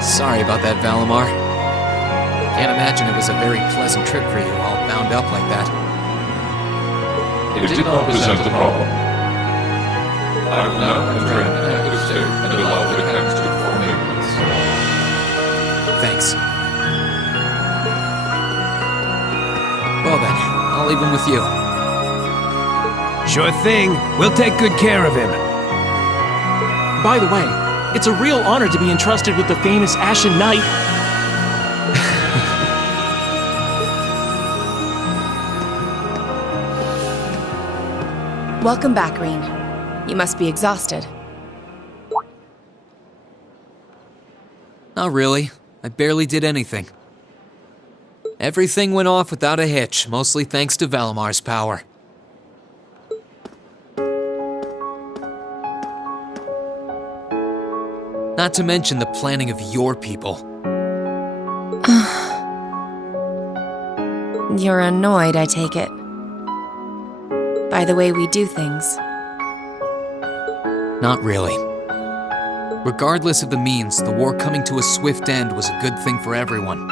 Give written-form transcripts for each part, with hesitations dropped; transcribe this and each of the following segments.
Sorry about that, Valimar. Can't imagine it was a very pleasant trip for you, all bound up like that. It did not present a problem. I will now enter an inactive state and allow the mechanics to perform maintenance. Thanks. Well then, I'll leave him with you. Sure thing. We'll take good care of him. By the way, it's a real honor to be entrusted with the famous Ashen Knight. Welcome back, Rean. You must be exhausted. Not really. I barely did anything. Everything went off without a hitch, mostly thanks to Valimar's power. Not to mention the planning of your people. You're annoyed, I take it. By the way we do things. Not really. Regardless of the means, the war coming to a swift end was a good thing for everyone.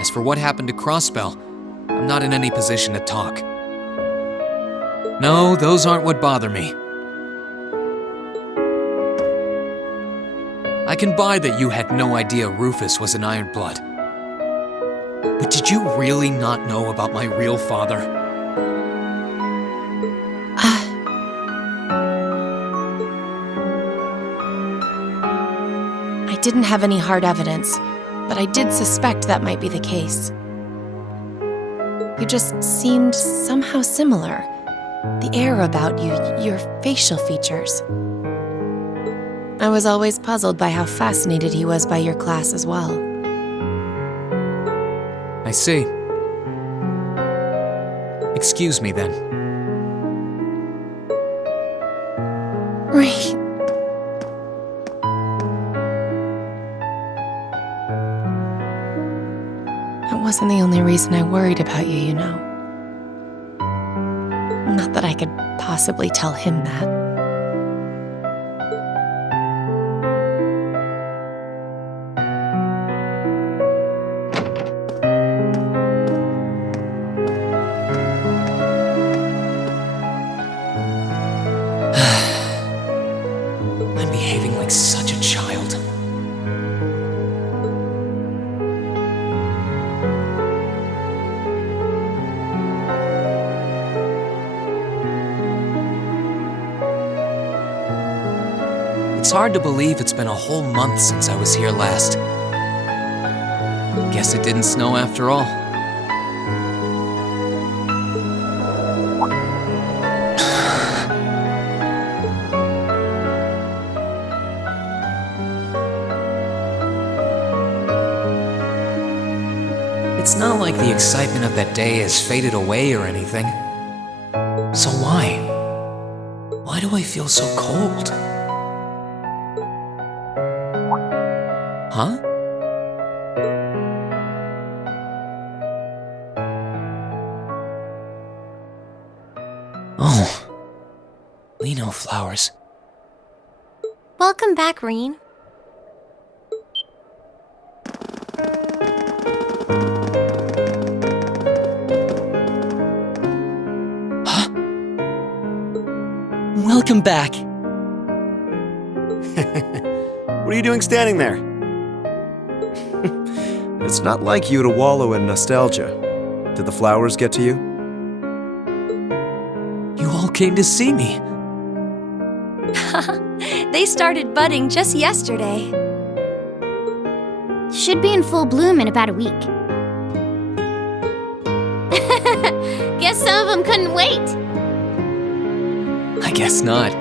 As for what happened to Crossbell, I'm not in any position to talk. No, those aren't what bother me. I can buy that you had no idea Rufus was an Ironblood. But did you really not know about my real father? I didn't have any hard evidence, but I did suspect that might be the case. You just seemed somehow similar. The air about you, your facial features. I was always puzzled by how fascinated he was by your class as well. I see. Excuse me then. Right. That wasn't the only reason I worried about you, you know. Not that I could possibly tell him that. I'm behaving like such a child. It's hard to believe it's been a whole month since I was here last. Guess it didn't snow after all. It's not like the excitement of that day has faded away or anything. So why? Why do I feel so cold? Huh? Oh. Lino flowers. Welcome back, Rean. Welcome back. What are you doing standing there? It's not like you to wallow in nostalgia. Did the flowers get to you? You all came to see me. They started budding just yesterday. Should be in full bloom in about a week. Guess some of them couldn't wait. I guess not.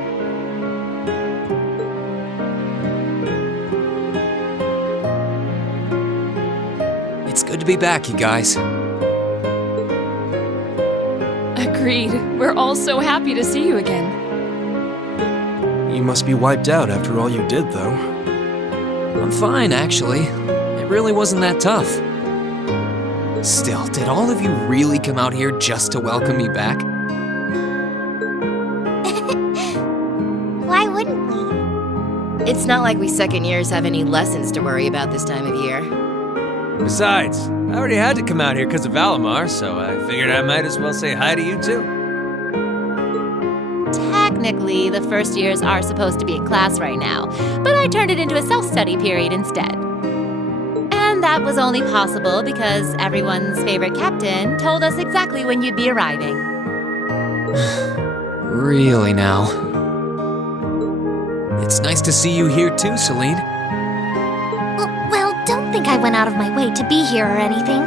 It's good to be back, you guys. Agreed. We're all so happy to see you again. You must be wiped out after all you did, though. I'm fine, actually. It really wasn't that tough. Still, did all of you really come out here just to welcome me back? Why wouldn't we? It's not like we second years have any lessons to worry about this time of year. Besides, I already had to come out here because of Valimar, so I figured I might as well say hi to you too. Technically, the first years are supposed to be in class right now, but I turned it into a self-study period instead. And that was only possible because everyone's favorite captain told us exactly when you'd be arriving. Really now. It's nice to see you here too, Celine. Well, don't think I went out of my way to be here or anything.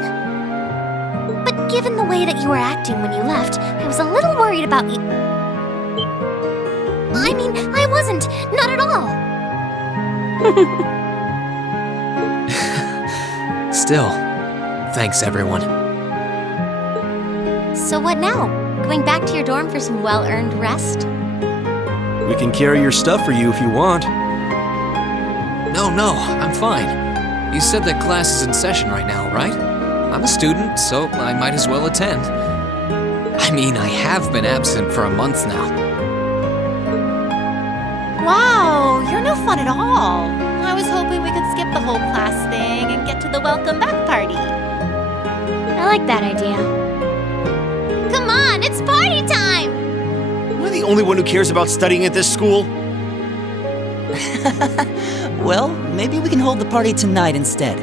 But given the way that you were acting when you left, I was a little worried about you. I mean, I wasn't. Not at all. Still, thanks everyone. So what now? Going back to your dorm for some well-earned rest? We can carry your stuff for you if you want. No, I'm fine. You said that class is in session right now, right? I'm a student, so I might as well attend. I mean, I have been absent for a month now. Wow, you're no fun at all. I was hoping we could skip the whole class thing and get to the welcome back party. I like that idea. Come on, it's party time! Am I the only one who cares about studying at this school? Well, maybe we can hold the party tonight instead.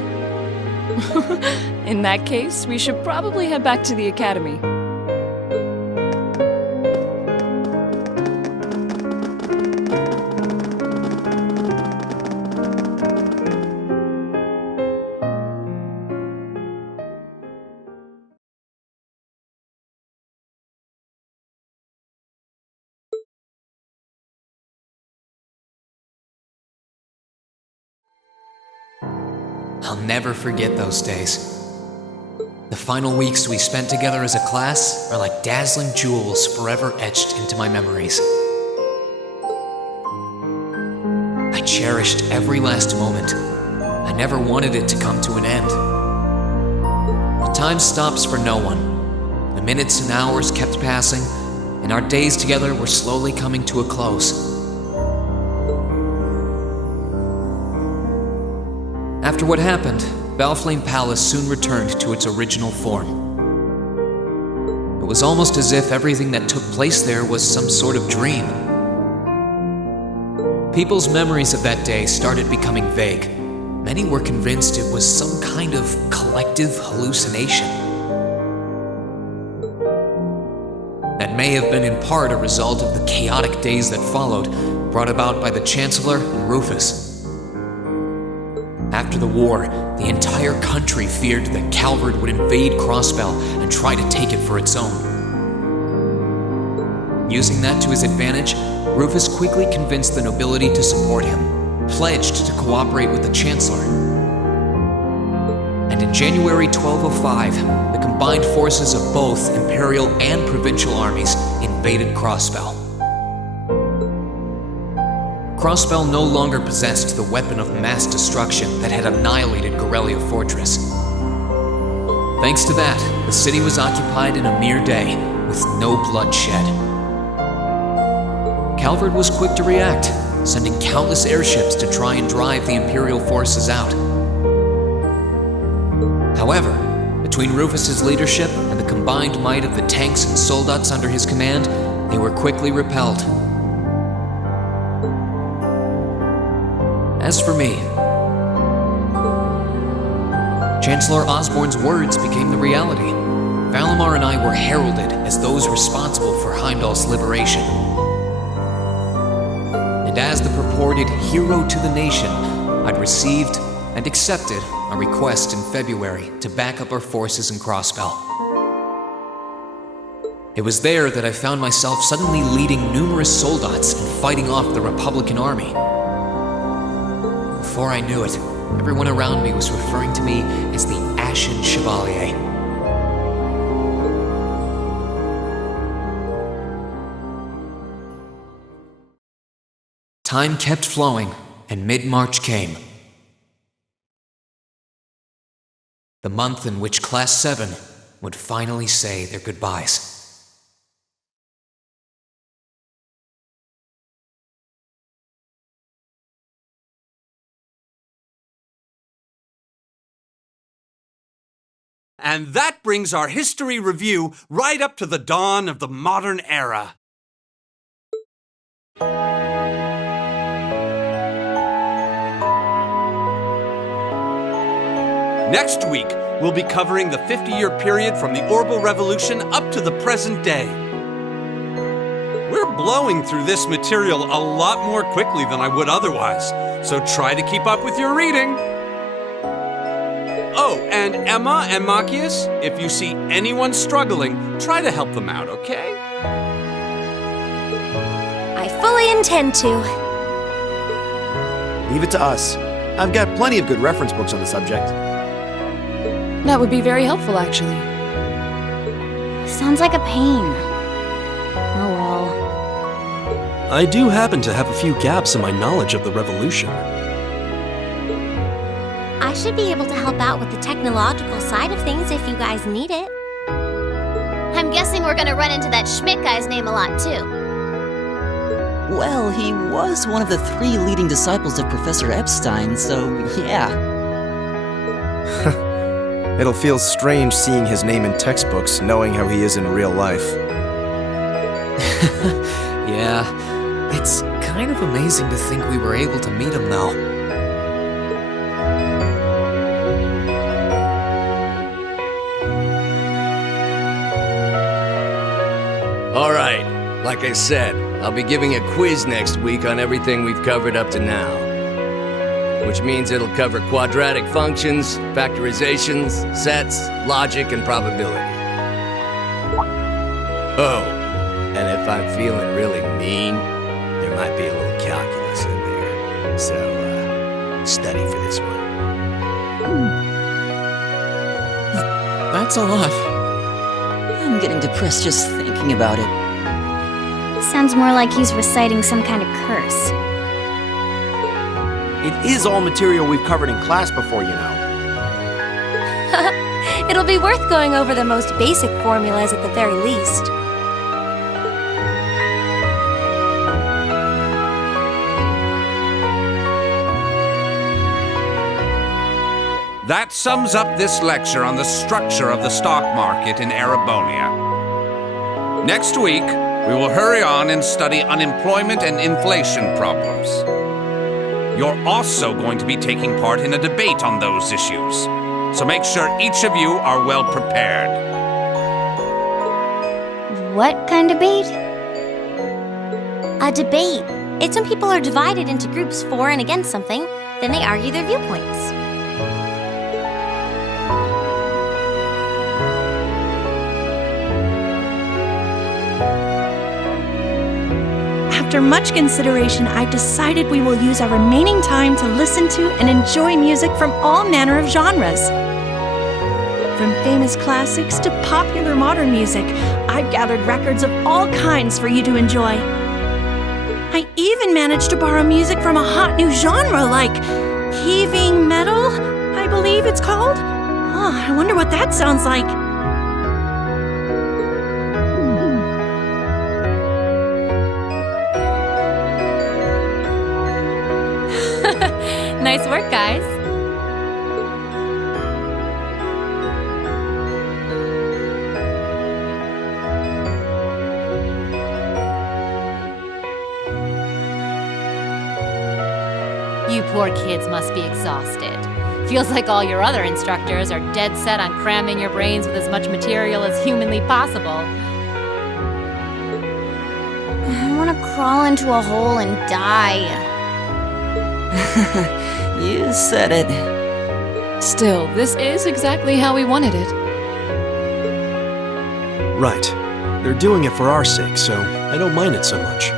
In that case, we should probably head back to the academy. I'll never forget those days. The final weeks we spent together as a class are like dazzling jewels forever etched into my memories. I cherished every last moment. I never wanted it to come to an end. But time stops for no one. The minutes and hours kept passing, and our days together were slowly coming to a close. After what happened, Valflame Palace soon returned to its original form. It was almost as if everything that took place there was some sort of dream. People's memories of that day started becoming vague. Many were convinced it was some kind of collective hallucination. That may have been in part a result of the chaotic days that followed, brought about by the Chancellor and Rufus. After the war, the entire country feared that Calvard would invade Crossbell and try to take it for its own. Using that to his advantage, Rufus quickly convinced the nobility to support him, pledged to cooperate with the Chancellor. And in January 1205, the combined forces of both Imperial and Provincial armies invaded Crossbell. Crossbell no longer possessed the weapon of mass destruction that had annihilated Corellia Fortress. Thanks to that, the city was occupied in a mere day, with no blood shed. Calvard was quick to react, sending countless airships to try and drive the Imperial forces out. However, between Rufus's leadership and the combined might of the tanks and soldats under his command, they were quickly repelled. As for me, Chancellor Osborne's words became the reality. Valimar and I were heralded as those responsible for Heimdall's liberation. And as the purported hero to the nation, I'd received and accepted a request in February to back up our forces in Crossbell. It was there that I found myself suddenly leading numerous soldats and fighting off the Republican army. Before I knew it, everyone around me was referring to me as the Ashen Chevalier. Time kept flowing, and mid-March came. The month in which Class 7 would finally say their goodbyes. And that brings our history review right up to the dawn of the modern era. Next week, we'll be covering the 50-year period from the Orbital Revolution up to the present day. We're blowing through this material a lot more quickly than I would otherwise, so try to keep up with your reading. Oh, and Emma and Machias, if you see anyone struggling, try to help them out, okay? I fully intend to. Leave it to us. I've got plenty of good reference books on the subject. That would be very helpful, actually. Sounds like a pain. Oh well. I do happen to have a few gaps in my knowledge of the Revolution. I should be able to help out with the technological side of things if you guys need it. I'm guessing we're gonna run into that Schmidt guy's name a lot, too. Well, he was one of the 3 leading disciples of Professor Epstein, so yeah. It'll feel strange seeing his name in textbooks, knowing how he is in real life. Yeah, it's kind of amazing to think we were able to meet him, though. Alright, like I said, I'll be giving a quiz next week on everything we've covered up to now. Which means it'll cover quadratic functions, factorizations, sets, logic, and probability. Oh, and if I'm feeling really mean, there might be a little calculus in there. So, study for this one. That's a lot. I'm getting depressed just thinking about it. Sounds more like he's reciting some kind of curse. It is all material we've covered in class before, you know. It'll be worth going over the most basic formulas at the very least. That sums up this lecture on the structure of the stock market in Erebonia. Next week, we will hurry on and study unemployment and inflation problems. You're also going to be taking part in a debate on those issues, so make sure each of you are well prepared. What kind of debate? A debate. It's when people are divided into groups for and against something, then they argue their viewpoints. After much consideration, I've decided we will use our remaining time to listen to and enjoy music from all manner of genres. From famous classics to popular modern music, I've gathered records of all kinds for you to enjoy. I even managed to borrow music from a hot new genre like heaving metal, I believe it's called. Oh, I wonder what that sounds like. Nice work, guys. You poor kids must be exhausted. Feels like all your other instructors are dead set on cramming your brains with as much material as humanly possible. I want to crawl into a hole and die. You said it. Still, this is exactly how we wanted it. Right. They're doing it for our sake, so I don't mind it so much.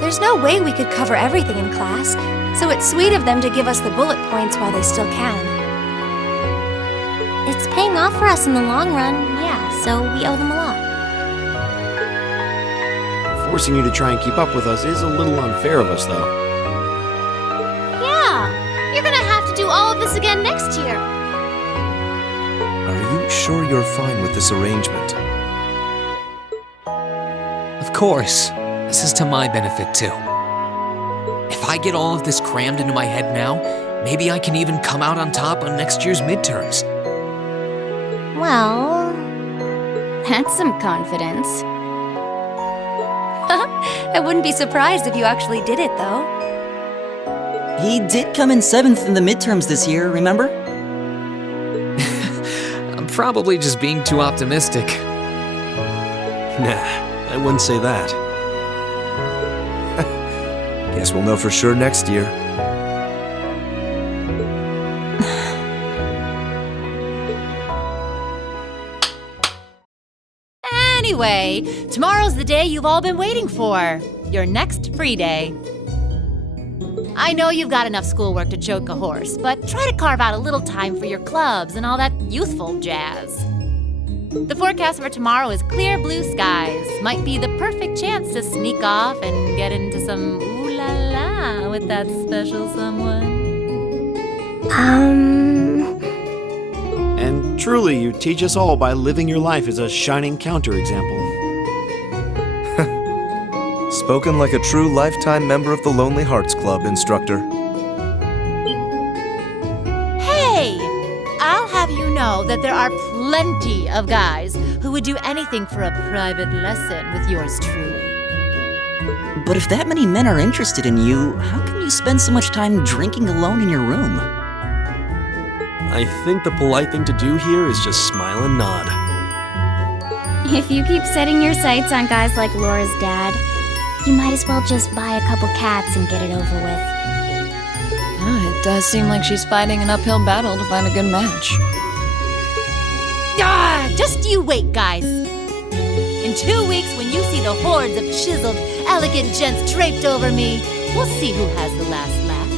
There's no way we could cover everything in class, so it's sweet of them to give us the bullet points while they still can. It's paying off for us in the long run, yeah, so we owe them a lot. Forcing you to try and keep up with us is a little unfair of us, though. Yeah, you're gonna have to do all of this again next year. Are you sure you're fine with this arrangement? Of course. This is to my benefit, too. If I get all of this crammed into my head now, maybe I can even come out on top on next year's midterms. Well... That's some confidence. I wouldn't be surprised if you actually did it, though. He did come in 7th in the midterms this year, remember? I'm probably just being too optimistic. Nah, I wouldn't say that. Guess we'll know for sure next year. Anyway, tomorrow's the day you've all been waiting for. Your next free day. I know you've got enough schoolwork to choke a horse, but try to carve out a little time for your clubs and all that youthful jazz. The forecast for tomorrow is clear blue skies. Might be the perfect chance to sneak off and get into some ooh-la-la with that special someone. And truly, you teach us all by living your life as a shining counterexample. Spoken like a true lifetime member of the Lonely Hearts Club, instructor. Hey! I'll have you know that there are plenty of guys who would do anything for a private lesson with yours truly. But if that many men are interested in you, how can you spend so much time drinking alone in your room? I think the polite thing to do here is just smile and nod. If you keep setting your sights on guys like Laura's dad, you might as well just buy a couple cats and get it over with. It does seem like she's fighting an uphill battle to find a good match. Just you wait, guys. In 2 weeks, when you see the hordes of chiseled, elegant gents draped over me, we'll see who has the last laugh.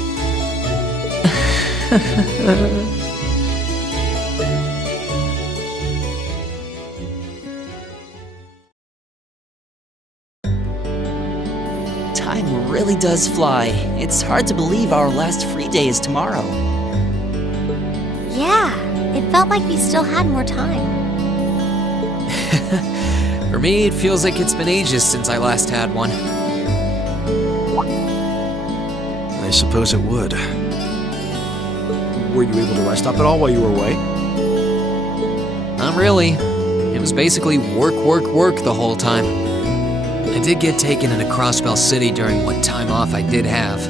Time really does fly. It's hard to believe our last free day is tomorrow. Yeah, it felt like we still had more time. For me, it feels like it's been ages since I last had one. I suppose it would. Were you able to rest up at all while you were away? Not really. It was basically work, work, work the whole time. I did get taken into Crossbell City during what time off I did have,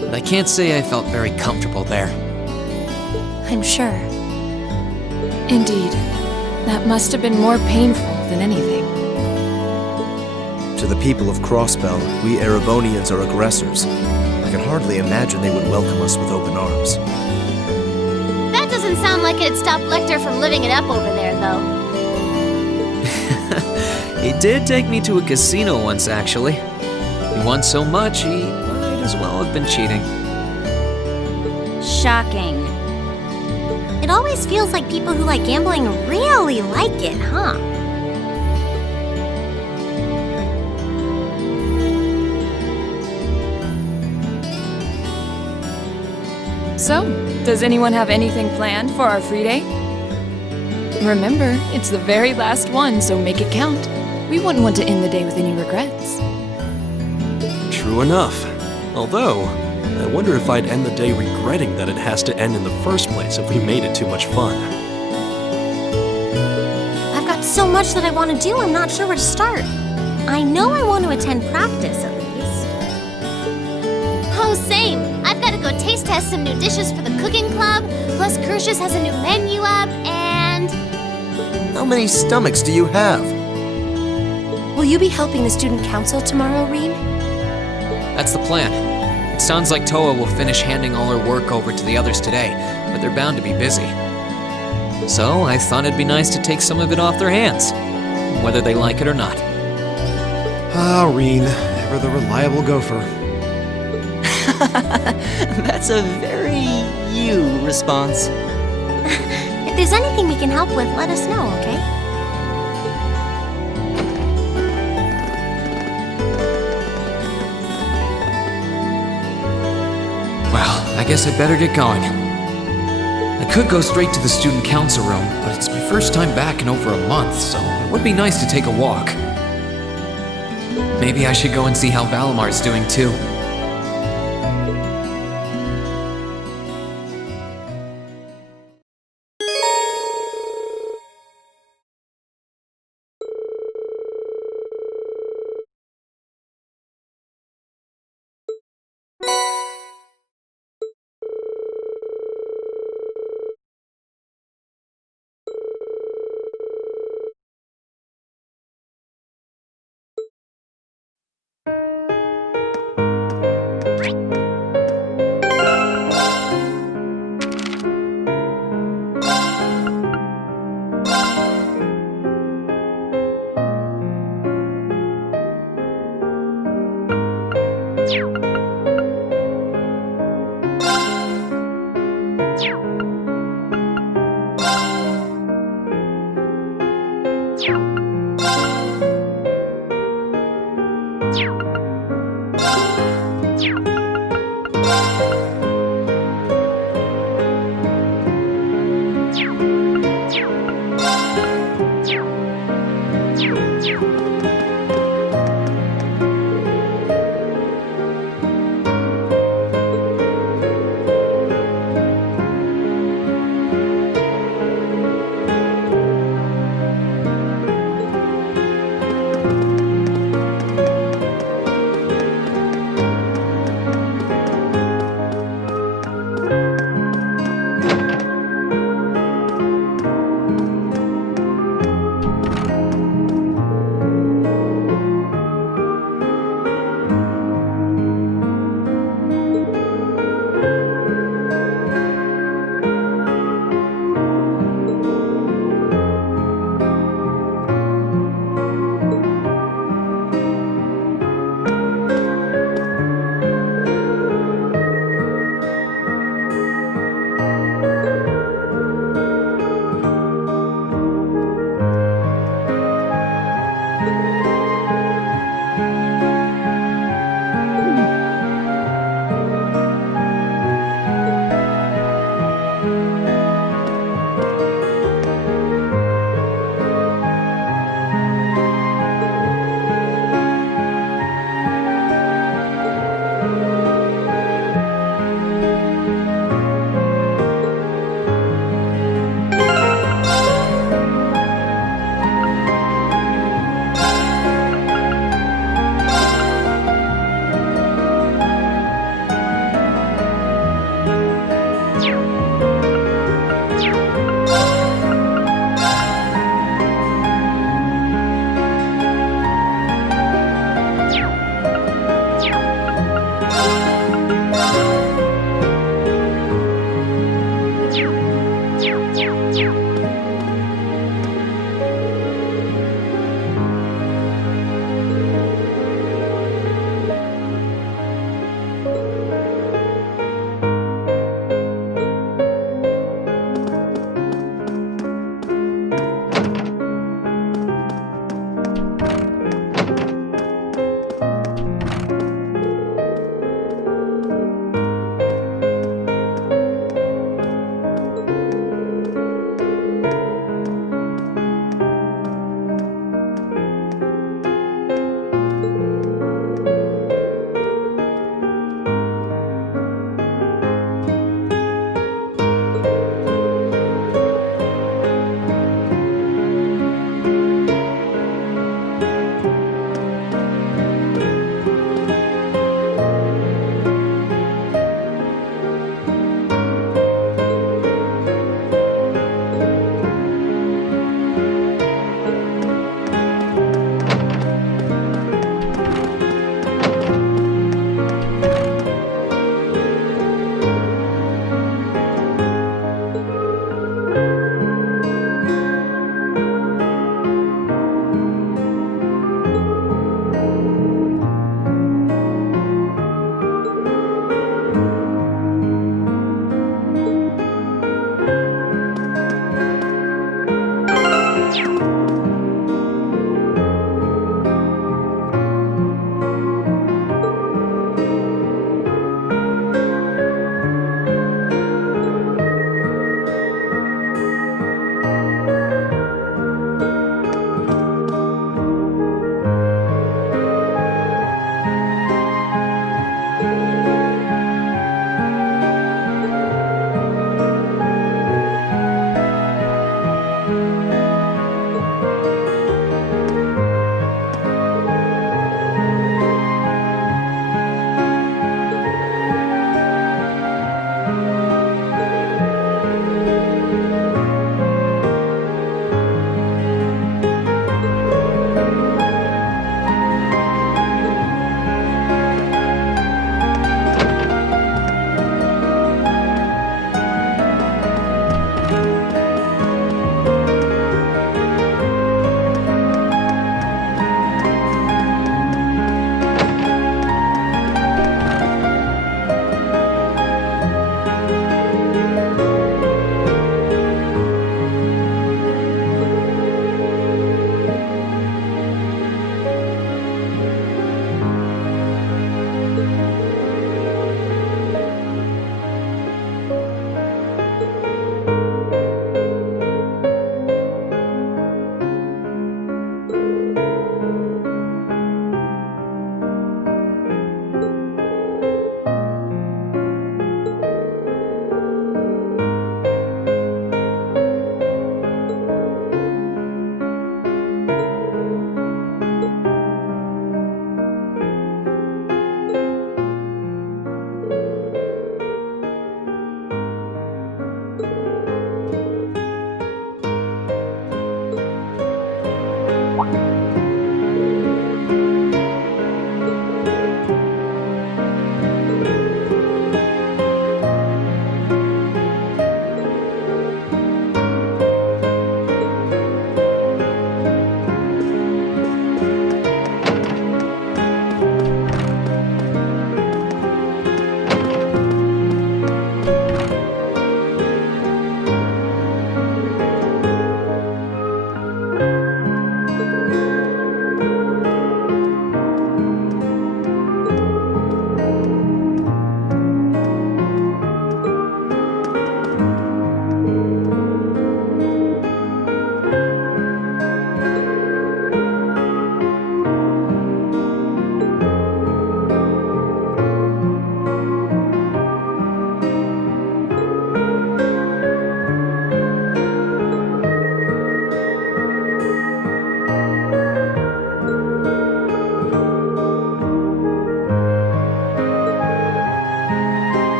but I can't say I felt very comfortable there. I'm sure. Indeed. That must have been more painful than anything. To the people of Crossbell, we Erebonians are aggressors. I can hardly imagine they would welcome us with open arms. That doesn't sound like it'd stop Lecter from living it up over there, though. He did take me to a casino once, actually. He won so much, he might as well have been cheating. Shocking. It always feels like people who like gambling really like it, huh? So, does anyone have anything planned for our free day? Remember, it's the very last one, so make it count. We wouldn't want to end the day with any regrets. True enough. Although, I wonder if I'd end the day regretting that it has to end in the first place if we made it too much fun. I've got so much that I want to do, I'm not sure where to start. I know I want to attend practice, at least. Oh, same. I've got to go taste test some new dishes for the cooking club, plus Kirsch's has a new menu up, and... How many stomachs do you have? Will you be helping the student council tomorrow, Reem? That's the plan. It sounds like Toa will finish handing all her work over to the others today, but they're bound to be busy. So I thought it'd be nice to take some of it off their hands, whether they like it or not. Ah, Reen, ever the reliable gopher. That's a very you response. If there's anything we can help with, let us know, okay? Well, I guess I'd better get going. I could go straight to the student council room, but it's my first time back in over a month, so it would be nice to take a walk. Maybe I should go and see how Valomar's doing too.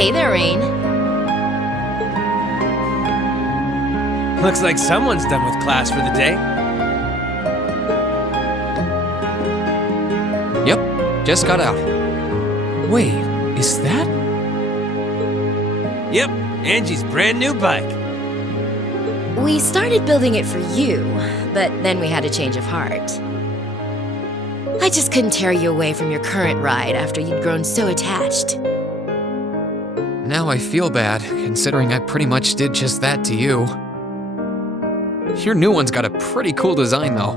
Hey there, Rain. Looks like someone's done with class for the day. Yep, just got out. Wait, is that? Yep, Angie's brand new bike. We started building it for you, but then we had a change of heart. I just couldn't tear you away from your current ride after you'd grown so attached. Now I feel bad, considering I pretty much did just that to you. Your new one's got a pretty cool design, though.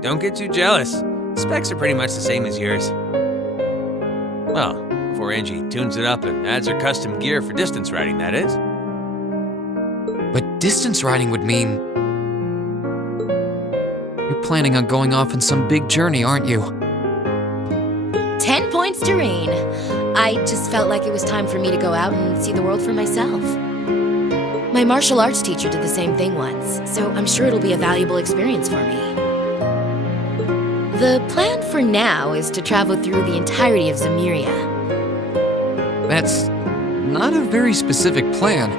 Don't get too jealous. Specs are pretty much the same as yours. Well, before Angie tunes it up and adds her custom gear for distance riding, that is. But distance riding would mean... You're planning on going off on some big journey, aren't you? 10 points to Rain. I just felt like it was time for me to go out and see the world for myself. My martial arts teacher did the same thing once, so I'm sure it'll be a valuable experience for me. The plan for now is to travel through the entirety of Zemuria. That's not a very specific plan,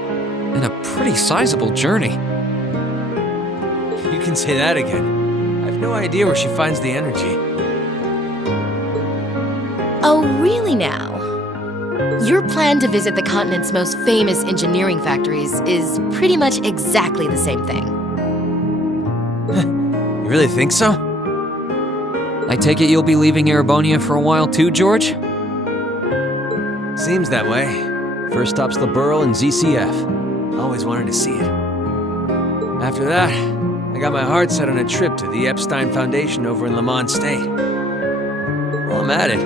and a pretty sizable journey. You can say that again. I have no idea where she finds the energy. Oh, really now? Your plan to visit the continent's most famous engineering factories is pretty much exactly the same thing. You really think so? I take it you'll be leaving Erebonia for a while too, George? Seems that way. First stop's the Burl and ZCF. Always wanted to see it. After that, I got my heart set on a trip to the Epstein Foundation over in Lamont State. While I'm at it,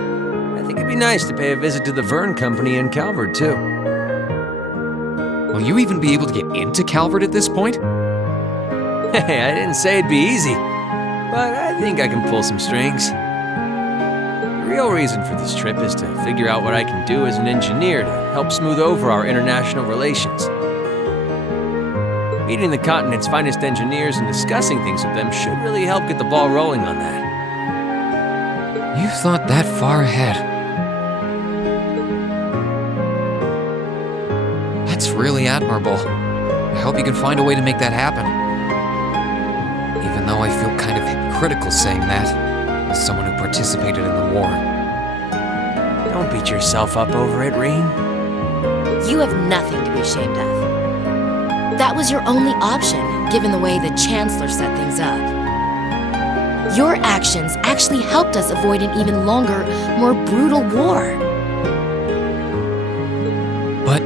I think it'd be nice to pay a visit to the Verne Company in Calvert, too. Will you even be able to get into Calvert at this point? Hey, I didn't say it'd be easy, but I think I can pull some strings. The real reason for this trip is to figure out what I can do as an engineer to help smooth over our international relations. Meeting the continent's finest engineers and discussing things with them should really help get the ball rolling on that. You've thought that far ahead. That's really admirable. I hope you can find a way to make that happen. Even though I feel kind of hypocritical saying that, as someone who participated in the war. Don't beat yourself up over it, Rain. You have nothing to be ashamed of. That was your only option, given the way the Chancellor set things up. Your actions actually helped us avoid an even longer, more brutal war. But...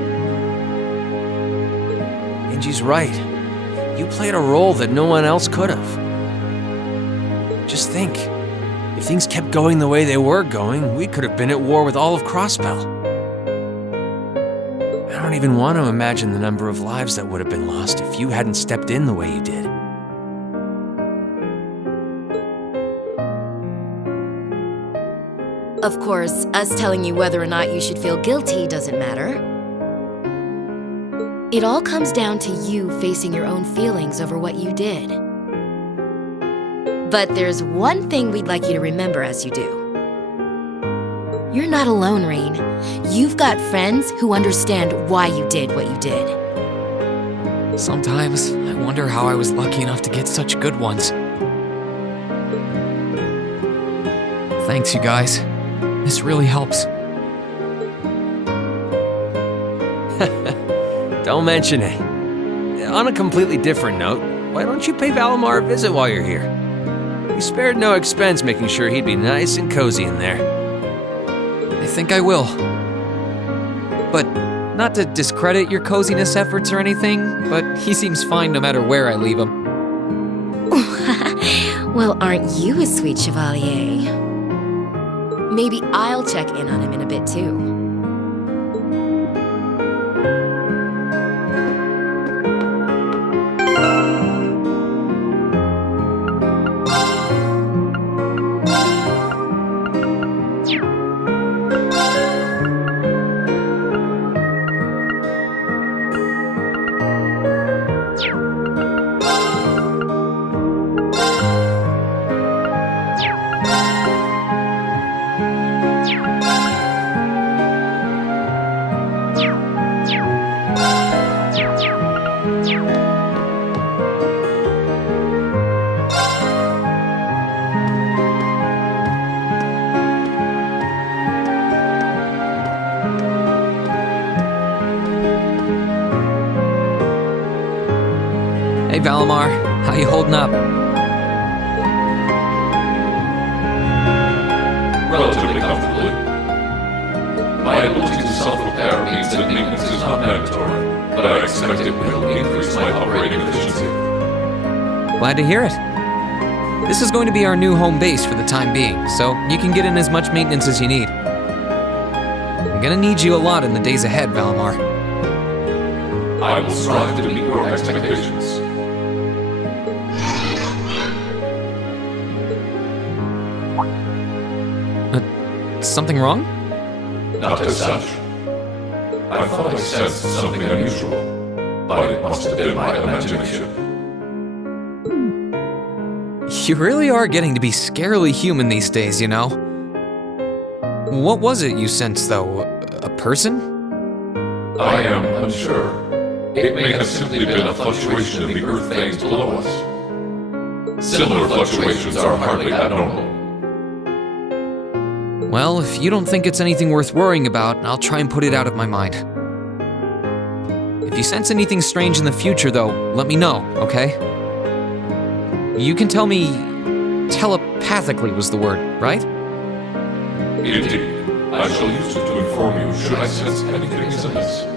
Angie's right. You played a role that no one else could have. Just think, if things kept going the way they were going, we could have been at war with all of Crossbell. I don't even want to imagine the number of lives that would have been lost if you hadn't stepped in the way you did. Of course, us telling you whether or not you should feel guilty doesn't matter. It all comes down to you facing your own feelings over what you did. But there's one thing we'd like you to remember as you do. You're not alone, Rain. You've got friends who understand why you did what you did. Sometimes I wonder how I was lucky enough to get such good ones. Thanks, you guys. This really helps. Don't mention it. On a completely different note, why don't you pay Valimar a visit while you're here? We spared no expense making sure he'd be nice and cozy in there. I think I will. But not to discredit your coziness efforts or anything, but he seems fine no matter where I leave him. Well, aren't you a sweet chevalier? Maybe I'll check in on him in a bit too. Valimar. How you holding up? Relatively comfortably. My ability to self-repair means that maintenance is not mandatory, but I expect it will increase my operating efficiency. Glad to hear it. This is going to be our new home base for the time being, so you can get in as much maintenance as you need. I'm gonna need you a lot in the days ahead, Valimar. I will strive to meet your expectations. Something wrong? Not as such. I thought I sensed something unusual, but it must have been my imagination. You really are getting to be scarily human these days, you know? What was it you sensed, though? A person? I am unsure. It may have simply been a fluctuation in the earth veins below us. Similar fluctuations are hardly abnormal. Well, if you don't think it's anything worth worrying about, I'll try and put it out of my mind. If you sense anything strange in the future, though, let me know, okay? You can tell me telepathically was the word, right? Indeed. I shall use it to inform you should I sense anything is amiss.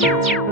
Ciao, ciao.